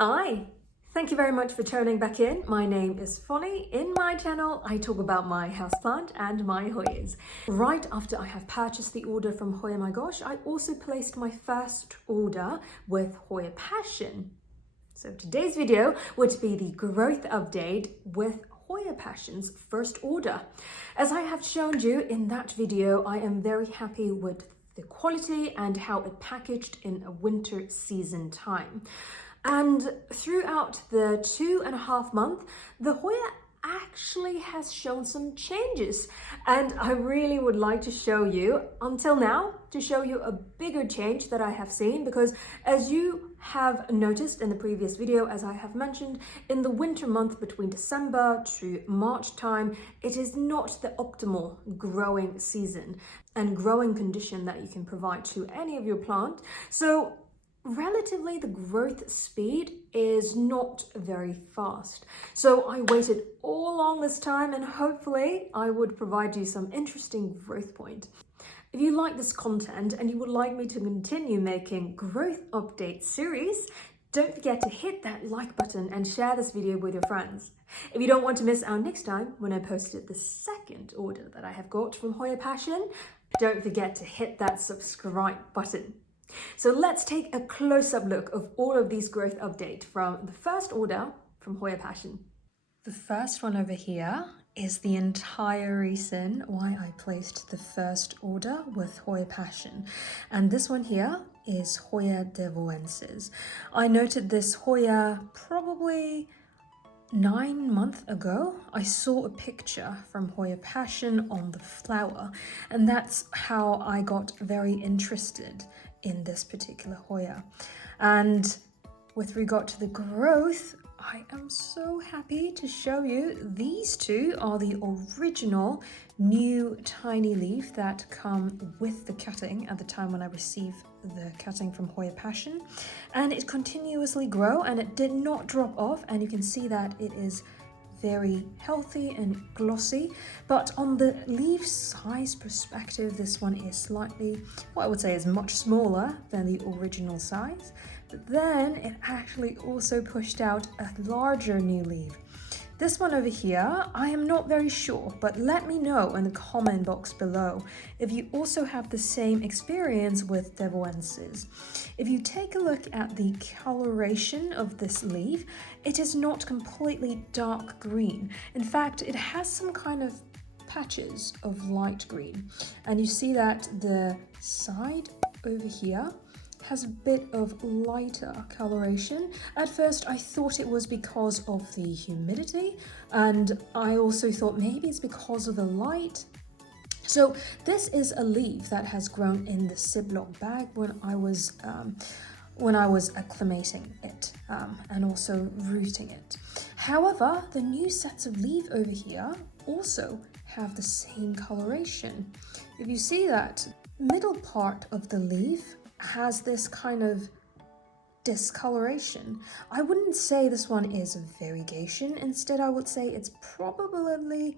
Hi! Thank you very much for tuning back in. My name is Folly. In my channel, I talk about my houseplant and my Hoyas. Right after I have purchased the order from Hoya My Gosh, I also placed my first order with Hoya Passion. So today's video would be the growth update with Hoya Passion's first order. As I have shown you in that video, I am very happy with the quality and how it packaged in a winter season time. And throughout the 2.5 months, the Hoya actually has shown some changes, and I really would like to show you, until now, to show you a bigger change that I have seen, because as you have noticed in the previous video, as I have mentioned, in the winter month between December to March time, it is not the optimal growing season and growing condition that you can provide to any of your plant. So relatively, the growth speed is not very fast. So I waited all along this time, and hopefully I would provide you some interesting growth point. If you like this content and you would like me to continue making growth update series, don't forget to hit that like button and share this video with your friends. If you don't want to miss out next time when I posted the second order that I have got from Hoya Passion, don't forget to hit that subscribe button. So let's take a close-up look of all of these growth updates from the first order from Hoya Passion. The first one over here is the entire reason why I placed the first order with Hoya Passion. And this one here is Hoya Desvoeuxensis. I noted this Hoya probably 9 months ago. I saw a picture from Hoya Passion on the flower, and that's how I got very interested in this particular Hoya. And with regard to the growth, I am so happy to show you these two are the original new tiny leaf that come with the cutting at the time when I received the cutting from Hoya Passion, and it continuously grew and it did not drop off, and you can see that it is very healthy and glossy. But on the leaf size perspective, this one is slightly, what I would say is much smaller than the original size, but then it actually also pushed out a larger new leaf. This one over here, I am not very sure, but let me know in the comment box below if you also have the same experience with Desvoeuxensis. If you take a look at the coloration of this leaf, it is not completely dark green. In fact, it has some kind of patches of light green. And you see that the side over here has a bit of lighter coloration. At first I thought it was because of the humidity, and I also thought maybe it's because of the light. So this is a leaf that has grown in the Ziploc bag when I was acclimating it and also rooting it. However, the new sets of leaf over here also have the same coloration. If you see that middle part of the leaf has this kind of discoloration. I wouldn't say this one is a variegation. Instead, I would say it's probably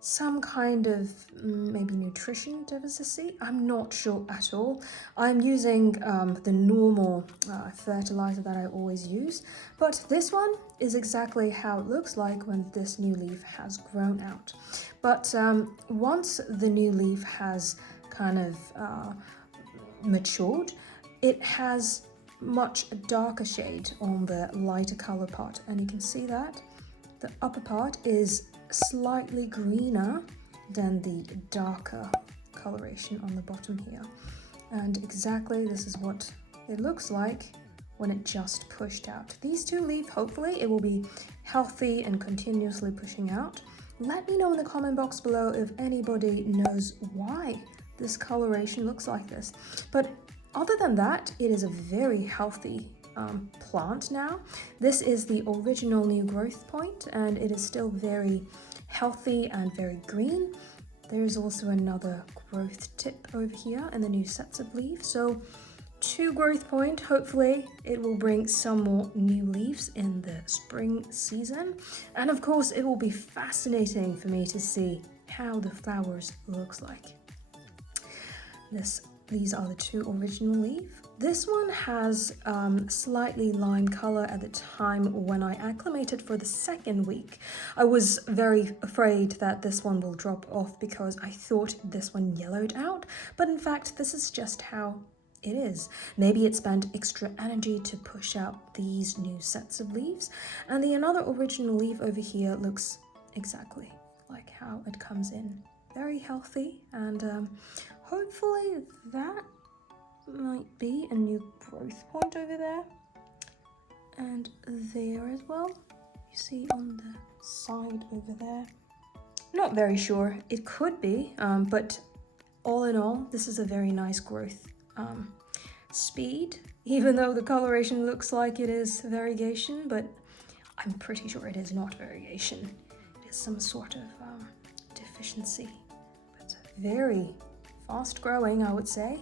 some kind of maybe nutrition deficiency. I'm not sure at all. I'm using the normal fertilizer that I always use, but this one is exactly how it looks like when this new leaf has grown out. But once the new leaf has kind of matured, it has much darker shade on the lighter color part, and you can see that the upper part is slightly greener than the darker coloration on the bottom here. And exactly this is what it looks like when it just pushed out. These two leaves, hopefully it will be healthy and continuously pushing out. Let me know in the comment box below if anybody knows why this coloration looks like this. But other than that, it is a very healthy plant now. This is the original new growth point, and it is still very healthy and very green. There's also another growth tip over here and the new sets of leaves. So 2 growth point, hopefully it will bring some more new leaves in the spring season. And of course, it will be fascinating for me to see how the flowers looks like. This These are the two original leaves. This one has slightly lime color at the time when I acclimated for the second week. I was very afraid that this one will drop off because I thought this one yellowed out, but in fact this is just how it is. Maybe it spent extra energy to push out these new sets of leaves. And the another original leaf over here looks exactly like how it comes in. Very healthy, and hopefully that might be a new growth point over there. And there as well. You see on the side over there. Not very sure. It could be, but all in all, this is a very nice growth speed, even though the coloration looks like it is variegation, but I'm pretty sure it is not variegation. It is some sort of deficiency, but very fast growing, I would say.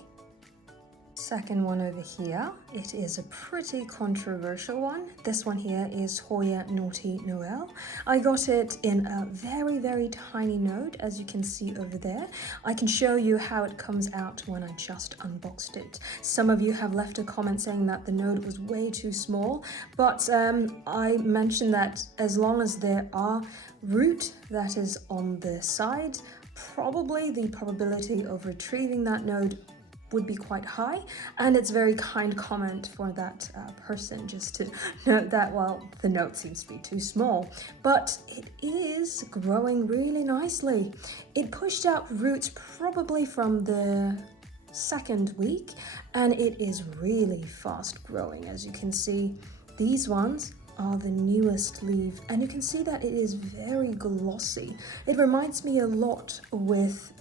Second one over here, it is a pretty controversial one. This one here is Hoya Naughty Noel. I got it in a very, very tiny node, as you can see over there. I can show you how it comes out when I just unboxed it. Some of you have left a comment saying that the node was way too small, but I mentioned that as long as there are root that is on the side, probably the probability of retrieving that node would be quite high, and it's very kind comment for that person just to note that, well, the node seems to be too small, but it is growing really nicely. It pushed out roots probably from the second week, and it is really fast growing. As you can see, these ones are the newest leaf, and you can see that it is very glossy. It reminds me a lot with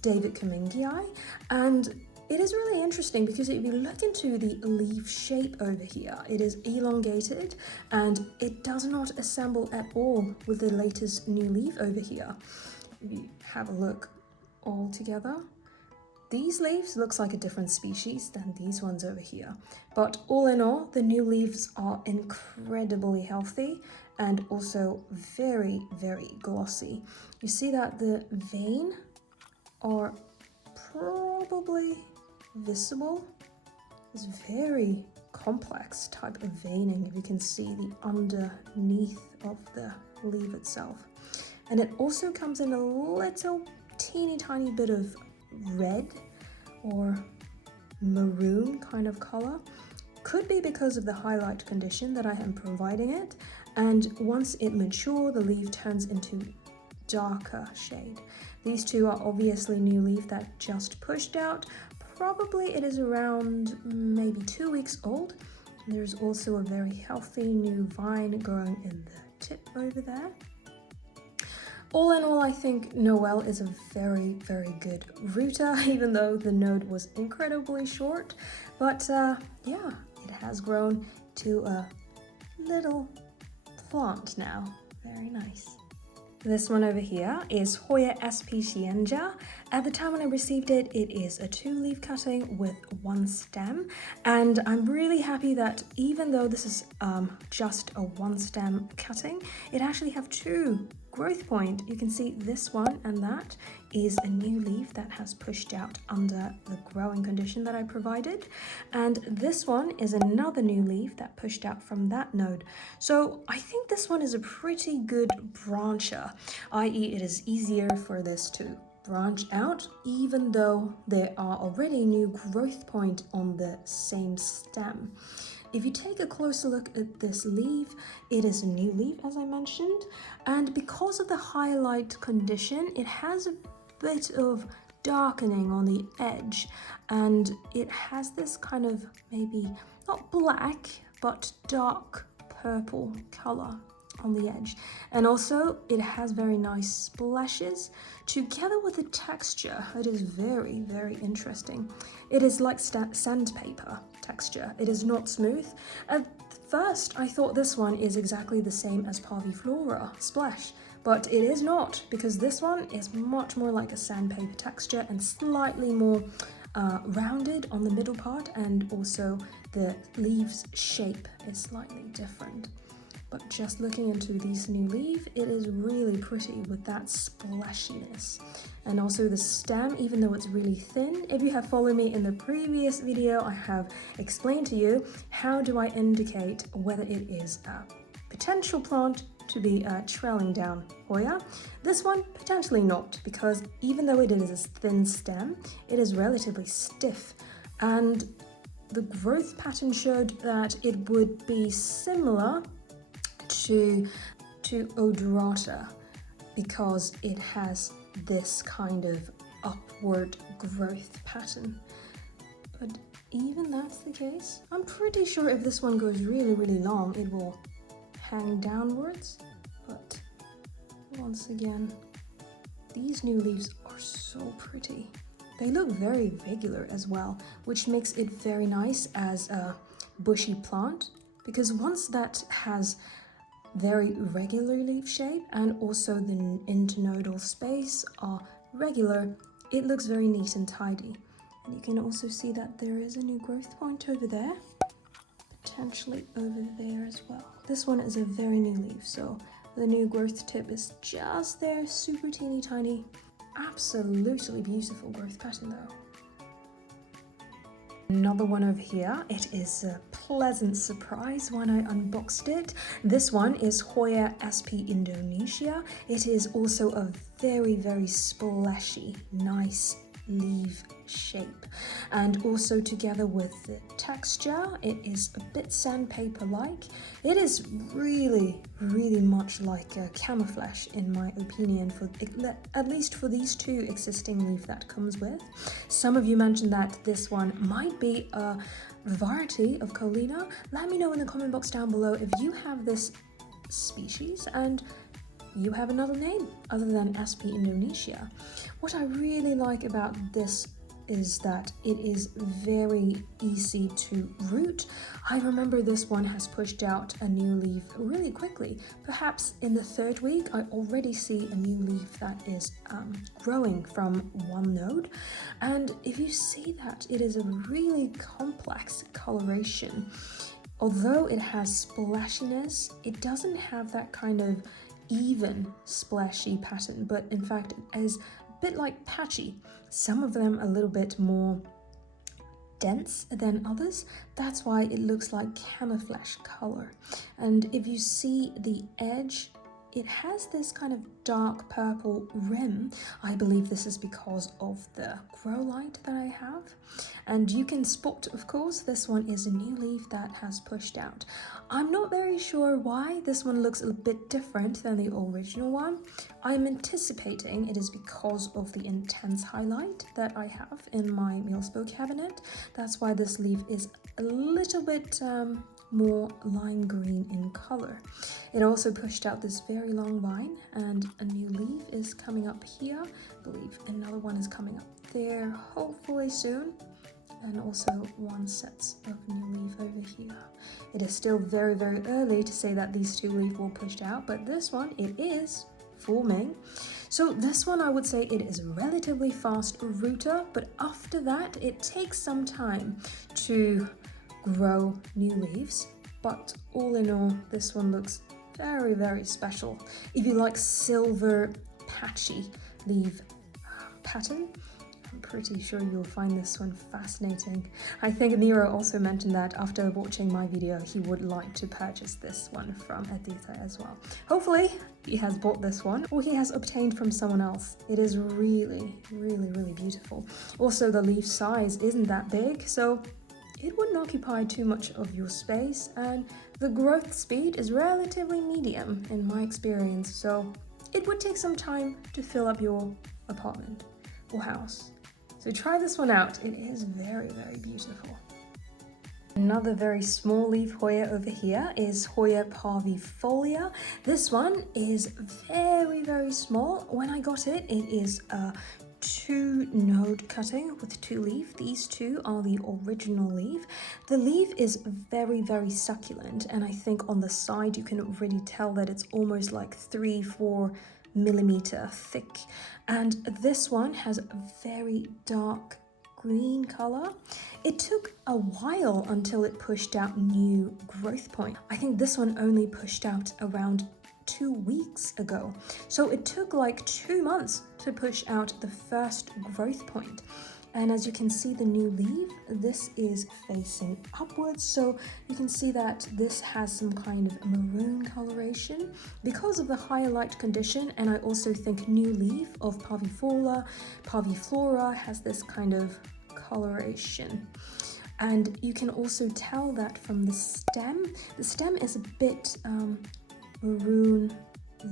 David Kamingii, and it is really interesting because if you look into the leaf shape over here, it is elongated and it does not assemble at all with the latest new leaf over here. If you have a look all together, these leaves looks like a different species than these ones over here. But all in all, the new leaves are incredibly healthy and also very, very glossy. You see that the vein are probably visible. It's very complex type of veining, if you can see the underneath of the leaf itself. And it also comes in a little teeny tiny bit of red or maroon kind of color. Could be because of the highlight condition that I am providing it, and once it matures, the leaf turns into darker shade. These two are obviously new leaf that just pushed out. Probably it is around maybe 2 weeks old. There's also a very healthy new vine growing in the tip over there. All in all, I think Noel is a very, very good rooter, even though the node was incredibly short. But yeah, it has grown to a little plant now. Very nice. This one over here is Hoya SP Cianjur. At the time when I received it, it is a 2-leaf cutting with 1 stem, and I'm really happy that even though this is just a 1-stem cutting, it actually have 2 growth point. You can see this one, and that is a new leaf that has pushed out under the growing condition that I provided, and this one is another new leaf that pushed out from that node. So I think this one is a pretty good brancher, i.e. it is easier for this to branch out even though there are already new growth point on the same stem. If you take a closer look at this leaf, it is a new leaf, as I mentioned, and because of the highlight condition, it has a bit of darkening on the edge, and it has this kind of maybe not black but dark purple color on the edge, and also it has very nice splashes together with the texture. It is very, very interesting. It is like sandpaper texture. It is not smooth. At first I thought this one is exactly the same as Parvifolia splash, but it is not, because this one is much more like a sandpaper texture and slightly more rounded on the middle part, and also the leaves shape is slightly different. but just looking into this new leaf, it is really pretty with that splashiness. And also the stem, even though it's really thin, if you have followed me in the previous video, I have explained to you how do I indicate whether it is a potential plant to be a trailing down Hoya. This one potentially not, because even though it is a thin stem, it is relatively stiff, and the growth pattern showed that it would be similar to Odorata, because it has this kind of upward growth pattern. But even that's the case, I'm pretty sure if this one goes really long, it will hang downwards. But once again, these new leaves are so pretty. They look very regular as well, which makes it very nice as a bushy plant, because once that has very regular leaf shape and also the internodal space are regular, it looks very neat and tidy. And you can also see that there is a new growth point over there, potentially over there as well. This one is a very new leaf, so the new growth tip is just there, super teeny tiny. Absolutely beautiful growth pattern though. Another one over here, it is a pleasant surprise when I unboxed it. This one is Hoya SP Indonesia. It is also a very splashy, nice leaf shape, and also together with the texture, it is a bit sandpaper-like. It is really much like a camouflage in my opinion, for at least for these two existing leaf that comes with. Some of you mentioned that this one might be a variety of Collina. Let me know in the comment box down below if you have this species and you have another name other than SP Indonesia. What I really like about this is that it is very easy to root. I remember this one has pushed out a new leaf really quickly. Perhaps in the 3rd week, I already see a new leaf that is growing from one node. And if you see that, it is a really complex coloration. Although it has splashiness, it doesn't have that kind of even splashy pattern, but in fact it is a bit like patchy. Some of them a little bit more dense than others. That's why it looks like camouflage color. And if you see the edge, it has this kind of dark purple rim. I believe this is because of the grow light that I have. And you can spot, of course, this one is a new leaf that has pushed out. I'm not very sure why this one looks a bit different than the original one. I'm anticipating it is because of the intense highlight that I have in my Millspo cabinet. That's why this leaf is a little bit more lime green in color. It also pushed out this very long vine, and a new leaf is coming up here. I believe another one is coming up there hopefully soon, and also one set of new leaf over here. It is still very early to say that these two leaves will push out, but this one, it is forming. So this one, I would say it is a relatively fast rooter, but after that it takes some time to grow new leaves. But all in all, this one looks very special. If you like silver patchy leaf pattern, I'm pretty sure you'll find this one fascinating. I think Nero also mentioned that after watching my video, he would like to purchase this one from Edita as well. Hopefully he has bought this one, or he has obtained from someone else. It is really beautiful. Also, the leaf size isn't that big, so it wouldn't occupy too much of your space, and the growth speed is relatively medium in my experience, so it would take some time to fill up your apartment or house. So try this one out, it is very beautiful. Another very small leaf Hoya over here is Hoya Parvifolia. This one is very small. When I got it, it is a 2-node cutting with 2 leaf. These two are the original leaf. The leaf is very succulent, and I think on the side you can really tell that it's almost like 3-4 millimeter thick. And this one has a very dark green color. It took a while until it pushed out new growth point. I think this one only pushed out around 2 weeks ago. So it took like 2 months to push out the first growth point. And as you can see, the new leaf, this is facing upwards. So you can see that this has some kind of maroon coloration because of the higher light condition. And I also think new leaf of Parviflora has this kind of coloration. And you can also tell that from the stem. The stem is a bit maroon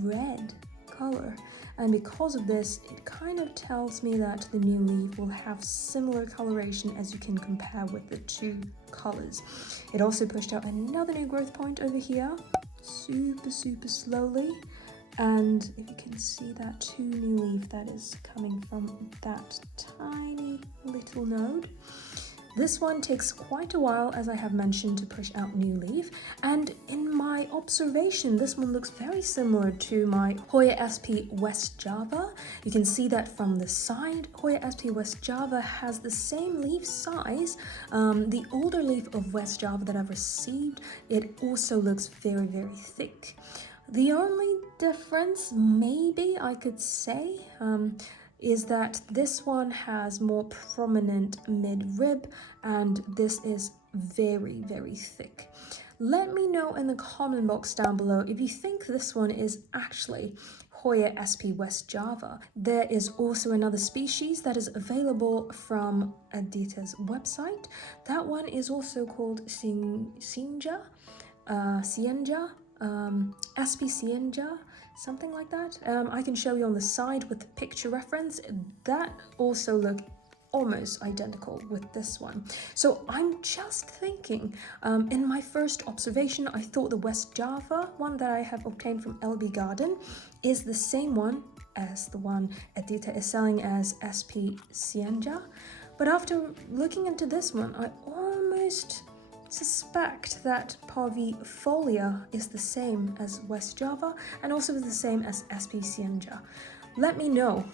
red color, and because of this, it kind of tells me that the new leaf will have similar coloration as you can compare with the two colors. It also pushed out another new growth point over here, super slowly, and if you can see that two new leaf that is coming from that tiny little node. This one takes quite a while, as I have mentioned, to push out new leaf, and in my observation, this one looks very similar to my Hoya SP West Java. You can see that from the side. Hoya SP West Java has the same leaf size. The older leaf of West Java that I've received, it also looks very thick. The only difference, maybe I could say, is that this one has more prominent mid-rib and this is very thick. Let me know in the comment box down below if you think this one is actually Hoya SP West Java. There is also another species that is available from Adita's website. That one is also called Cianjur, SP Cianjur, something like that. I can show you on the side with the picture reference. That also look almost identical with this one. So I'm just thinking, in my first observation, I thought the West Java one that I have obtained from LB Garden is the same one as the one Adita is selling as SP Cianjur. But after looking into this one, I almost suspect that Parvifolia is the same as West Java and also the same as SP Cianjur. Let me know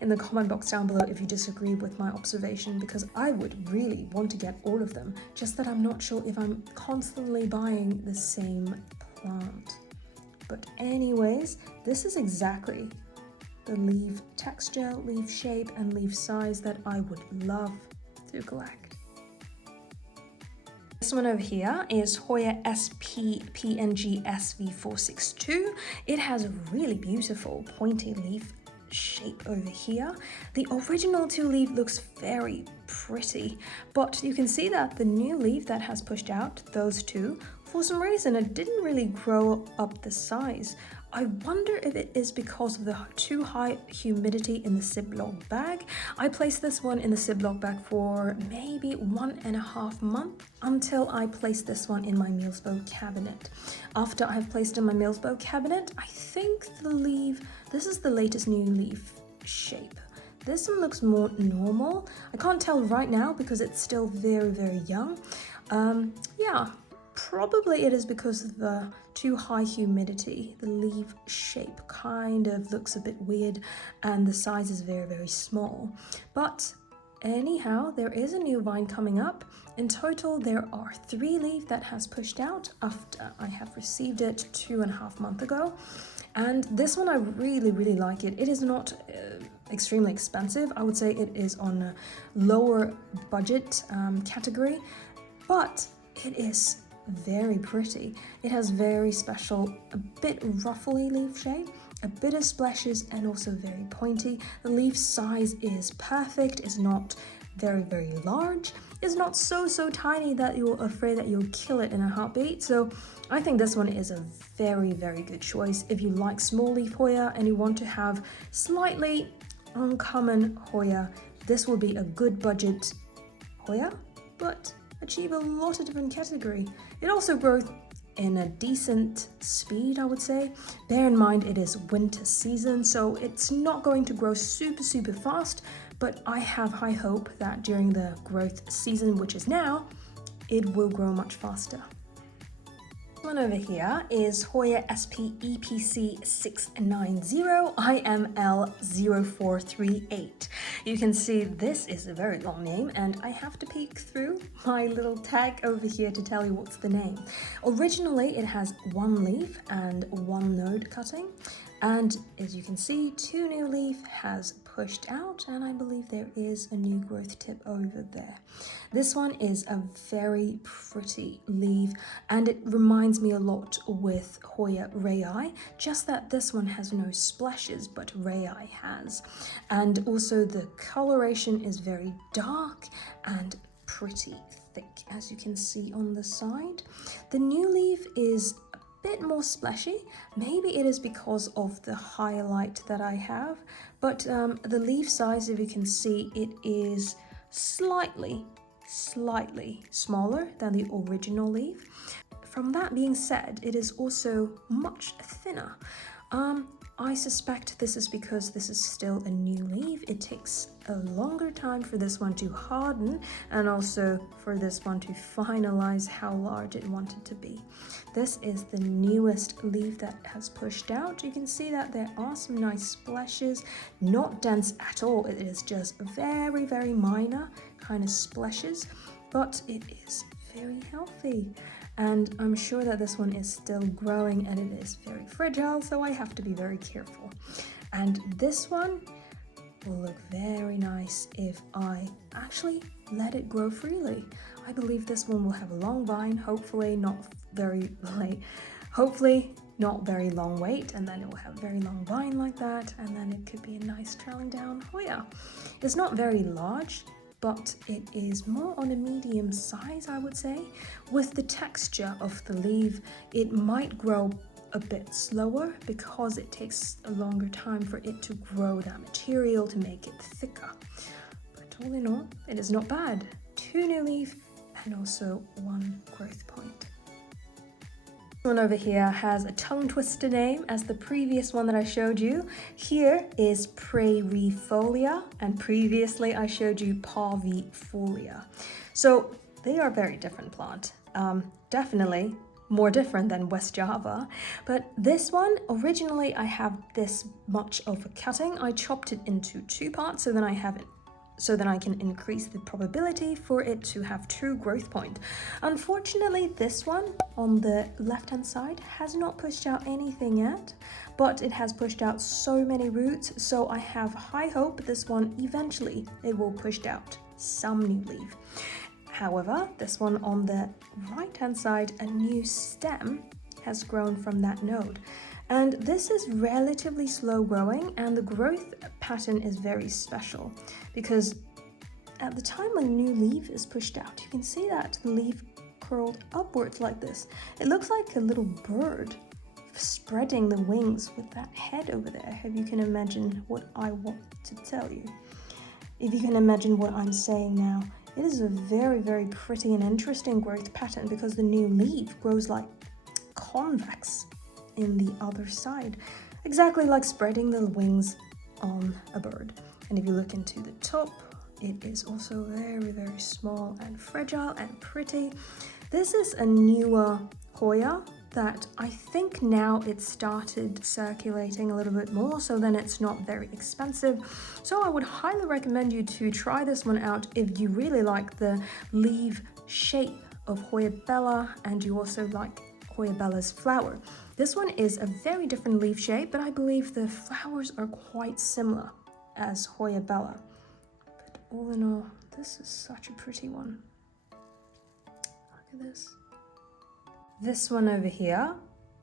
in the comment box down below if you disagree with my observation, because I would really want to get all of them, just that I'm not sure if I'm constantly buying the same plant. But anyways, this is exactly the leaf texture, leaf shape and leaf size that I would love to collect. This one over here is Hoya SP PNG SV462. It has a really beautiful pointy leaf shape over here. The original two leaf looks very pretty, but you can see that the new leaf that has pushed out, those two, for some reason it didn't really grow up the size. I wonder if it is because of the too high humidity in the Ziploc bag. I placed this one in the Ziploc bag for maybe 1.5 months until I placed this one in my Mealsbow cabinet. After I have placed in my Mealsbow cabinet, I think the leaf, this is the latest new leaf shape. This one looks more normal. I can't tell right now because it's still very young. Yeah. Probably it is because of the too high humidity. The leaf shape kind of looks a bit weird and the size is very small. But anyhow, there is a new vine coming up. In total, there are 3 leaves that has pushed out after I have received it 2.5 months ago. And this one, I really like it. It is not extremely expensive. I would say it is on a lower budget category, but it is very pretty. It has very special, a bit ruffly leaf shape, a bit of splashes and also very pointy. The leaf size is perfect. It's not very large. It's not so tiny that you're afraid that you'll kill it in a heartbeat. So I think this one is a very good choice if you like small leaf Hoya and you want to have slightly uncommon Hoya. This will be a good budget Hoya, but achieve a lot of different category. It also grows in a decent speed, I would say. Bear in mind it is winter season, so it's not going to grow super fast, but I have high hope that during the growth season, which is now, it will grow much faster. one over here is Hoya EP690 IML0438. You can see this is a very long name, and I have to peek through my little tag over here to tell you what's the name. Originally, it has one leaf and one node cutting, and as you can see, two new leaf has pushed out, and I believe there is a new growth tip over there. This one is a very pretty leaf, and it reminds me a lot with Hoya Wightii, just that this one has no splashes, but Wightii has. And also the coloration is very dark and pretty thick, as you can see on the side. The new leaf is bit more splashy. Maybe it is because of the highlight that I have, but the leaf size, if you can see, it is slightly smaller than the original leaf. From that being said, it is also much thinner. I suspect this is because this is still a new leaf. It takes a longer time for this one to harden, and also for this one to finalize how large it wanted to be. This is the newest leaf that has pushed out. You can see that there are some nice splashes, not dense at all. It is just very minor kind of splashes, but it is very healthy. And I'm sure that this one is still growing, and it is very fragile, so I have to be very careful. And this one will look very nice if I actually let it grow freely. I believe this one will have a long vine, hopefully not very long wait, and then it will have a very long vine like that, and then it could be a nice trailing down Hoya. It's not very large, but it is more on a medium size, I would say. With the texture of the leaf, it might grow a bit slower because it takes a longer time for it to grow that material to make it thicker. But all in all, it is not bad. Two new leaf and also one growth point. This one over here has a tongue twister name as the previous one that I showed you. Here is Pyrifolia, and previously I showed you Parvifolia. So they are very different plant. Definitely more different than West Java, but this one, originally I have this much of a cutting. I chopped it into two parts so then I can increase the probability for it to have true growth point. Unfortunately, this one on the left hand side has not pushed out anything yet, but it has pushed out so many roots, so I have high hope this one eventually it will push out some new leaf. However, this one on the right hand side, a new stem has grown from that node. And this is relatively slow growing, and the growth pattern is very special because at the time a new leaf is pushed out, you can see that the leaf curled upwards like this. It looks like a little bird spreading the wings with that head over there, if you can imagine what I want to tell you. If you can imagine what I'm saying now, it is a very pretty and interesting growth pattern because the new leaf grows like convex in the other side, exactly like spreading the wings on a bird. And if you look into the top, it is also very small and fragile and pretty. This is a newer Hoya that I think now it started circulating a little bit more, so then it's not very expensive. So I would highly recommend you to try this one out if you really like the leaf shape of Hoya Bella and you also like Hoya Bella's flower. This one is a very different leaf shape, but I believe the flowers are quite similar as Hoya Bella. But all in all, this is such a pretty one. Look at this. This one over here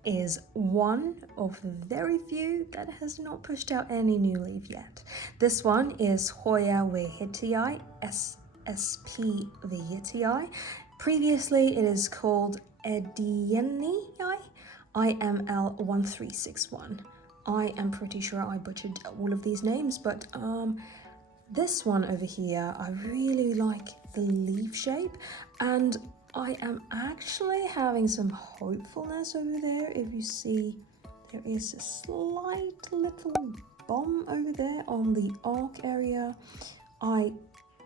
is one of the very few that has not pushed out any new leaf yet. This one is Hoya Wightii, SP Wightii. Previously it is called edenii, IML1361. I am pretty sure I butchered all of these names, but this one over here, I really like the leaf shape, and I am actually having some hopefulness over there. If you see, there is a slight little bomb over there on the arc area. I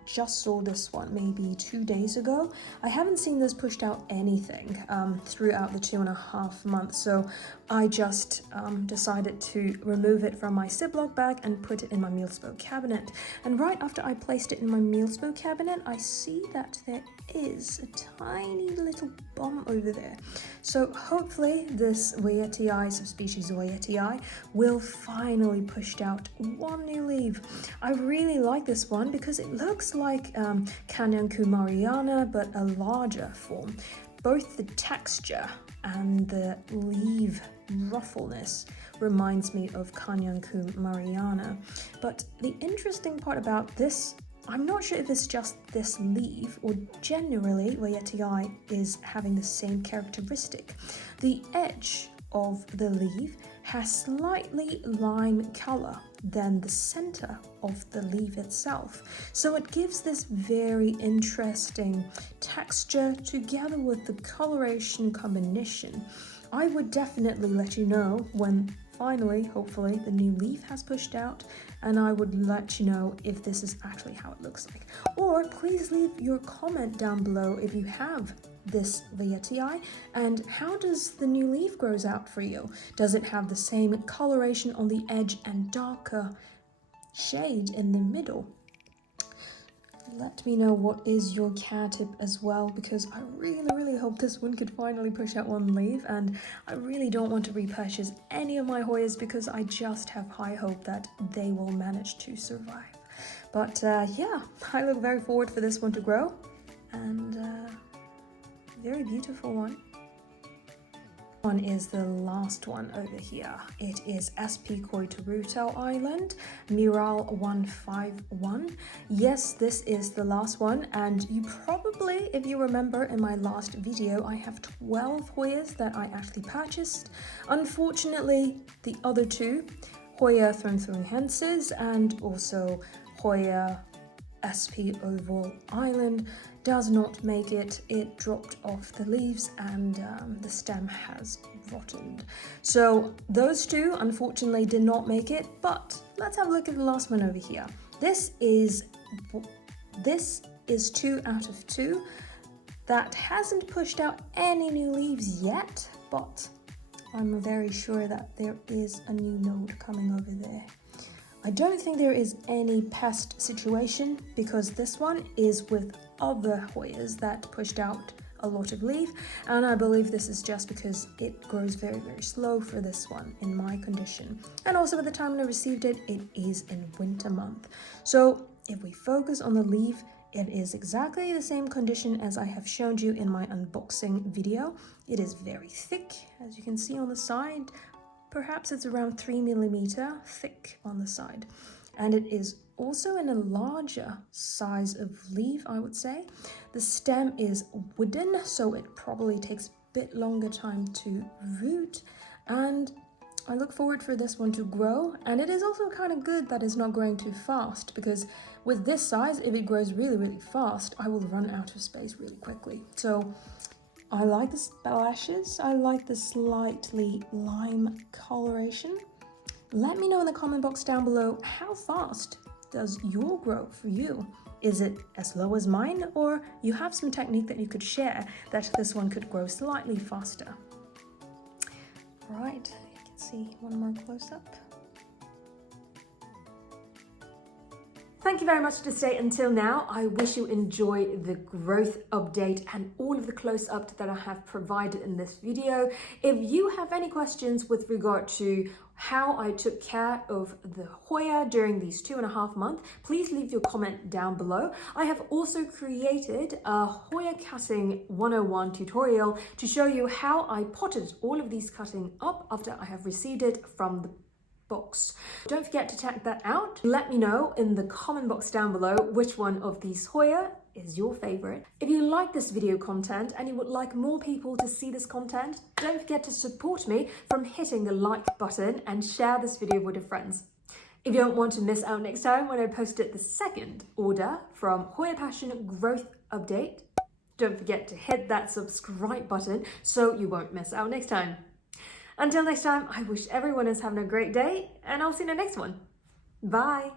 just saw this one maybe 2 days ago. I haven't seen this pushed out anything throughout the 2.5 months, so I just decided to remove it from my Ziploc bag and put it in my Mealspo cabinet. And right after I placed it in my Mealspo cabinet, I see that there is a tiny little bump over there. So hopefully this Wightii, subspecies Wightii, will finally push out one new leaf. I really like this one because it looks like Cianjur Mariana, but a larger form. Both the texture and the leaf ruffleness reminds me of Cianjur Mariana. But the interesting part about this, I'm not sure if it's just this leaf or generally Wightii is having the same characteristic. The edge of the leaf has slightly lime color than the center of the leaf itself. So it gives this very interesting texture together with the coloration combination. I would definitely let you know when finally, hopefully, the new leaf has pushed out, and I would let you know if this is actually how it looks like. Or please leave your comment down below if you have this Wightii and how does the new leaf grows out for you. Does it have the same coloration on the edge and darker shade in the middle? Let me know what is your care tip as well, because I really hope this one could finally push out one leaf, and I really don't want to repurchase any of my Hoyas because I just have high hope that they will manage to survive. But yeah, I look very forward for this one to grow, and very beautiful one. One is the last one over here. It is SP Koi Tarutao Island, Miral 151. Yes, this is the last one, and you probably, if you remember in my last video, I have 12 Hoyas that I actually purchased. Unfortunately, the other two, Hoya Desvoeuxensis and also Hoya SP Oval Island, does not make it. It dropped off the leaves and the stem has rotted. So those two unfortunately did not make it, but let's have a look at the last one over here. This is 2 out of 2 that hasn't pushed out any new leaves yet, but I'm very sure that there is a new node coming over there. I don't think there is any pest situation because this one is with other Hoyas that pushed out a lot of leaf, and I believe this is just because it grows very slow for this one in my condition. And also at the time when I received it, it is in winter month. So if we focus on the leaf, it is exactly the same condition as I have shown you in my unboxing video. It is very thick, as you can see on the side. Perhaps it's around 3mm thick on the side, and it is also in a larger size of leaf, I would say. The stem is wooden, so it probably takes a bit longer time to root, and I look forward for this one to grow. And it is also kind of good that it's not growing too fast, because with this size, if it grows really fast, I will run out of space really quickly. So I like the splashes, I like the slightly lime coloration. Let me know in the comment box down below, how fast does your grow for you? Is it as low as mine, or you have some technique that you could share that this one could grow slightly faster? Right, you can see one more close up. Thank you very much to stay until now. I wish you enjoy the growth update and all of the close-up that I have provided in this video. If you have any questions with regard to how I took care of the Hoya during these 2.5 months, please leave your comment down below. I have also created a Hoya cutting 101 tutorial to show you how I potted all of these cutting up after I have received it from the box. Don't forget to check that out. Let me know in the comment box down below which one of these Hoya is your favorite. If you like this video content and you would like more people to see this content, don't forget to support me from hitting the like button and share this video with your friends. If you don't want to miss out next time when I posted the second order from Hoya Passion growth update, don't forget to hit that subscribe button so you won't miss out next time. Until next time, I wish everyone is having a great day, and I'll see you in the next one. Bye!